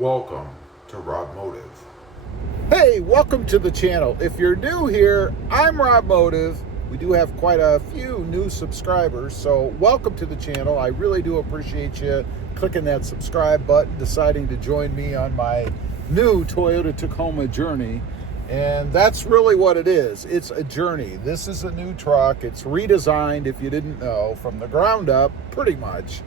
Welcome to RobMotive. Hey, welcome to the channel. If you're new here, I'm RobMotive. We do have quite a few new subscribers, so welcome to the channel. I really do appreciate you clicking that subscribe button, deciding to join me on my new Toyota Tacoma journey. And that's really what it is. It's a journey. This is a new truck. It's redesigned, if you didn't know, from the ground up, pretty much.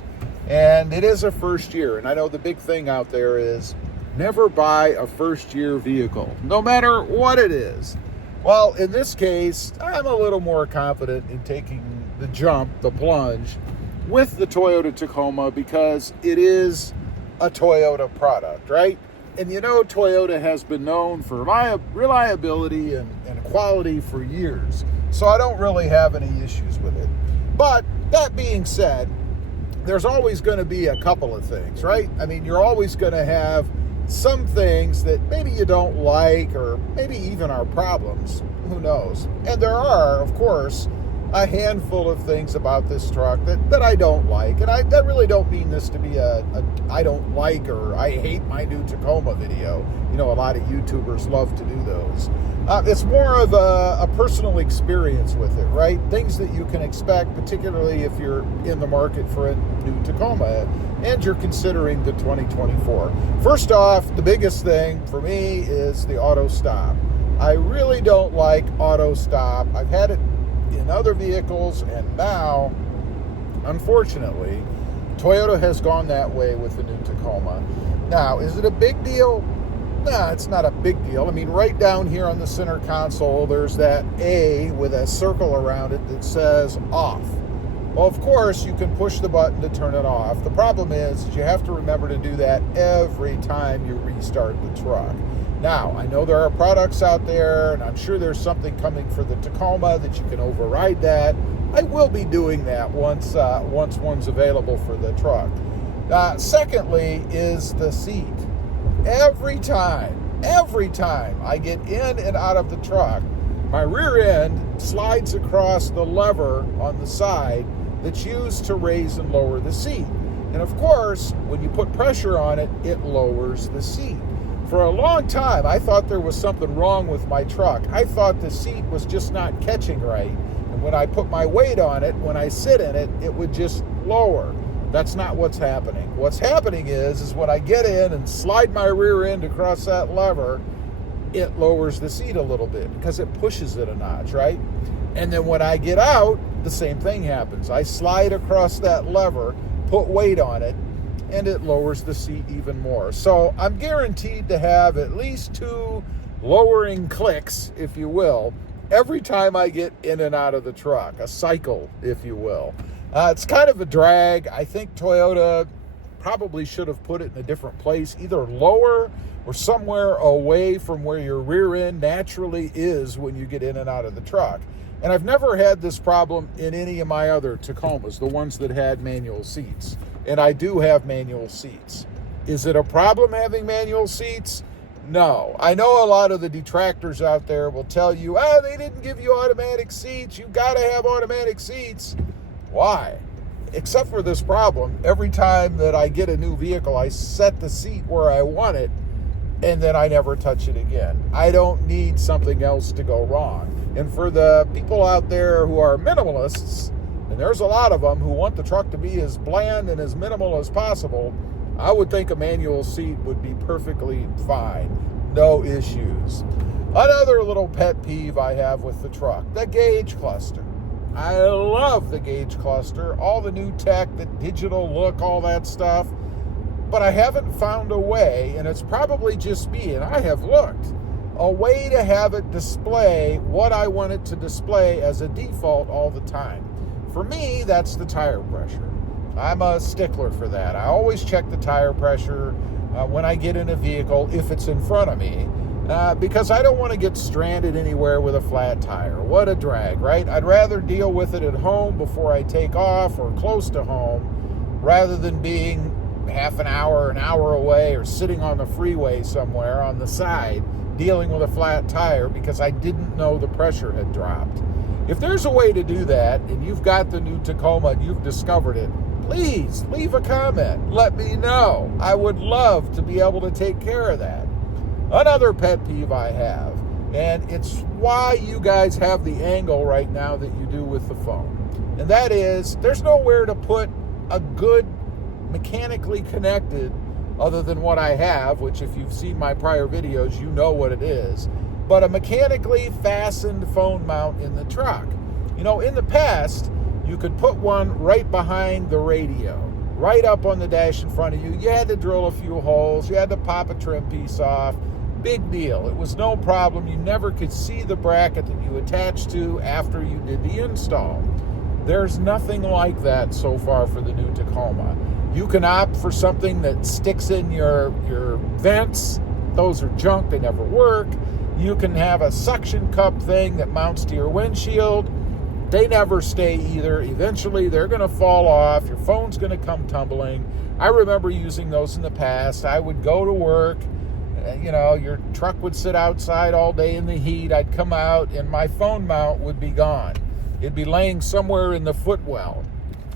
And it is a first year. And I know the big thing out there is never buy a first year vehicle, no matter what it is. Well, in this case, I'm a little more confident in taking the jump, the plunge, with the Toyota Tacoma because it is a Toyota product, right? And you know, Toyota has been known for reliability and quality for years. So I don't really have any issues with it. But that being said, there's always going to be a couple of things, right? I mean, you're always going to have some things that maybe you don't like or maybe even are problems. Who knows? And there are, of course, a handful of things about this truck that I don't like. And I really don't mean this to be a I don't like or I hate my new Tacoma video. You know, a lot of YouTubers love to do those. It's more of a personal experience with it, right? Things that you can expect, particularly if you're in the market for a new Tacoma and you're considering the 2024. First off, the biggest thing for me is the auto stop. I really don't like auto stop. I've had it in other vehicles, and now, unfortunately, Toyota has gone that way with the new Tacoma. Now, is it a big deal? Nah, it's not a big deal. I mean, right down here on the center console, there's that A with a circle around it that says off. Well, of course, you can push the button to turn it off. The problem is you have to remember to do that every time you restart the truck. Now, I know there are products out there, and I'm sure there's something coming for the Tacoma that you can override that. I will be doing that once one's available for the truck. Secondly is the seat. Every time I get in and out of the truck, my rear end slides across the lever on the side that's used to raise and lower the seat. And of course, when you put pressure on it, it lowers the seat. For a long time, I thought there was something wrong with my truck. I thought the seat was just not catching right. And when I put my weight on it, when I sit in it, it would just lower. That's not what's happening. What's happening is when I get in and slide my rear end across that lever, it lowers the seat a little bit because it pushes it a notch, right? And then when I get out, the same thing happens. I slide across that lever, put weight on it, and it lowers the seat even more. So I'm guaranteed to have at least 2 lowering clicks, if you will, every time I get in and out of the truck, a cycle, if you will. It's kind of a drag. I think Toyota probably should have put it in a different place, either lower or somewhere away from where your rear end naturally is when you get in and out of the truck. And I've never had this problem in any of my other Tacomas, the ones that had manual seats. And I do have manual seats. Is it a problem having manual seats? No. I know a lot of the detractors out there will tell you, they didn't give you automatic seats. You got to have automatic seats. Why? Except for this problem. Every time that I get a new vehicle, I set the seat where I want it, and then I never touch it again. I don't need something else to go wrong. And for the people out there who are minimalists, and there's a lot of them who want the truck to be as bland and as minimal as possible, I would think a manual seat would be perfectly fine. No issues. Another little pet peeve I have with the truck, the gauge cluster. I love the gauge cluster, all the new tech, the digital look, all that stuff. But I haven't found a way, and it's probably just me, and I have looked, a way to have it display what I want it to display as a default all the time. For me, that's the tire pressure. I'm a stickler for that. I always check the tire pressure when I get in a vehicle, if it's in front of me, because I don't want to get stranded anywhere with a flat tire. What a drag, right? I'd rather deal with it at home before I take off or close to home, rather than being half an hour away, or sitting on the freeway somewhere on the side dealing with a flat tire because I didn't know the pressure had dropped. If there's a way to do that, and you've got the new Tacoma and you've discovered it, please leave a comment. Let me know. I would love to be able to take care of that. Another pet peeve I have, and it's why you guys have the angle right now that you do with the phone, and that is there's nowhere to put a good mechanically connected, other than what I have, which if you've seen my prior videos, you know what it is, but a mechanically fastened phone mount in the truck. You know, in the past, you could put one right behind the radio, right up on the dash in front of you. You had to drill a few holes. You had to pop a trim piece off. Big deal. It was no problem. You never could see the bracket that you attached to after you did the install. There's nothing like that so far for the new Tacoma. You can opt for something that sticks in your vents. Those are junk. They never work. You can have a suction cup thing that mounts to your windshield. They never stay either. Eventually, they're going to fall off. Your phone's going to come tumbling. I remember using those in the past. I would go to work. You know, your truck would sit outside all day in the heat. I'd come out, and my phone mount would be gone. It'd be laying somewhere in the footwell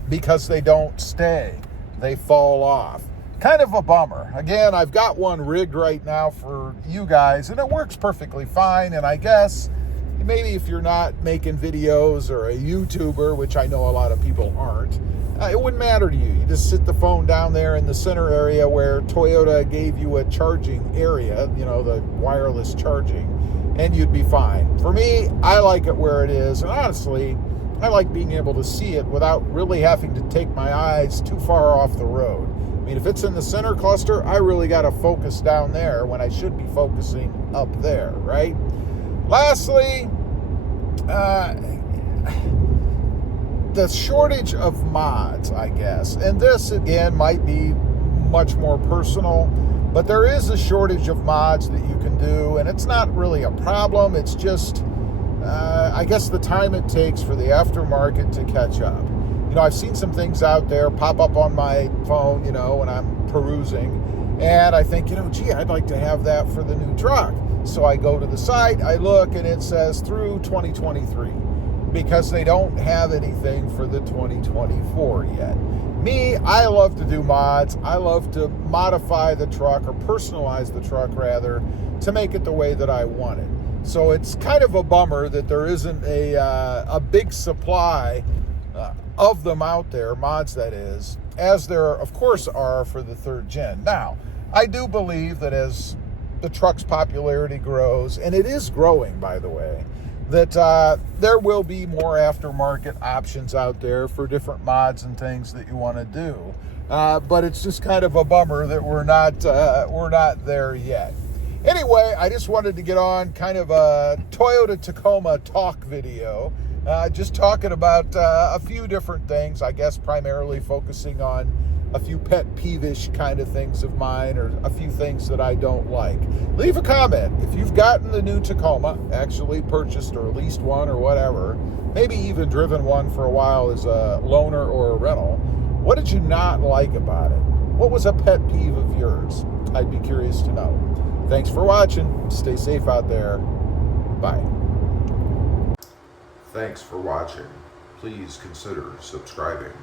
because they don't stay. They fall off. Kind of a bummer. Again, I've got one rigged right now for you guys, and it works perfectly fine. And I guess maybe if you're not making videos or a YouTuber, which I know a lot of people aren't, it wouldn't matter to you. You just sit the phone down there in the center area where Toyota gave you a charging area, you know, the wireless charging, and you'd be fine. For me, I like it where it is, and honestly, I like being able to see it without really having to take my eyes too far off the road. I mean, if it's in the center cluster, I really got to focus down there when I should be focusing up there, right? Lastly, the shortage of mods, I guess. And this, again, might be much more personal, but there is a shortage of mods that you can do, and it's not really a problem. It's just, I guess, the time it takes for the aftermarket to catch up. You know, I've seen some things out there pop up on my phone, you know, when I'm perusing, and I think, you know, gee, I'd like to have that for the new truck. So I go to the site, I look, and it says through 2023. Because they don't have anything for the 2024 yet. Me, I love to do mods. I love to modify the truck, or personalize the truck rather, to make it the way that I want it. So it's kind of a bummer that there isn't a big supply of them out there, mods that is, as there of course are for the third gen. Now, I do believe that as the truck's popularity grows, and it is growing, by the way, that there will be more aftermarket options out there for different mods and things that you want to do. But it's just kind of a bummer that we're not there yet. Anyway, I just wanted to get on kind of a Toyota Tacoma talk video, just talking about a few different things, I guess primarily focusing on a few pet peevish kind of things of mine, or a few things that I don't like. Leave a comment. If you've gotten the new Tacoma, actually purchased or leased one or whatever, maybe even driven one for a while as a loaner or a rental, what did you not like about it? What was a pet peeve of yours? I'd be curious to know. Thanks for watching. Stay safe out there. Bye. Thanks for watching. Please consider subscribing.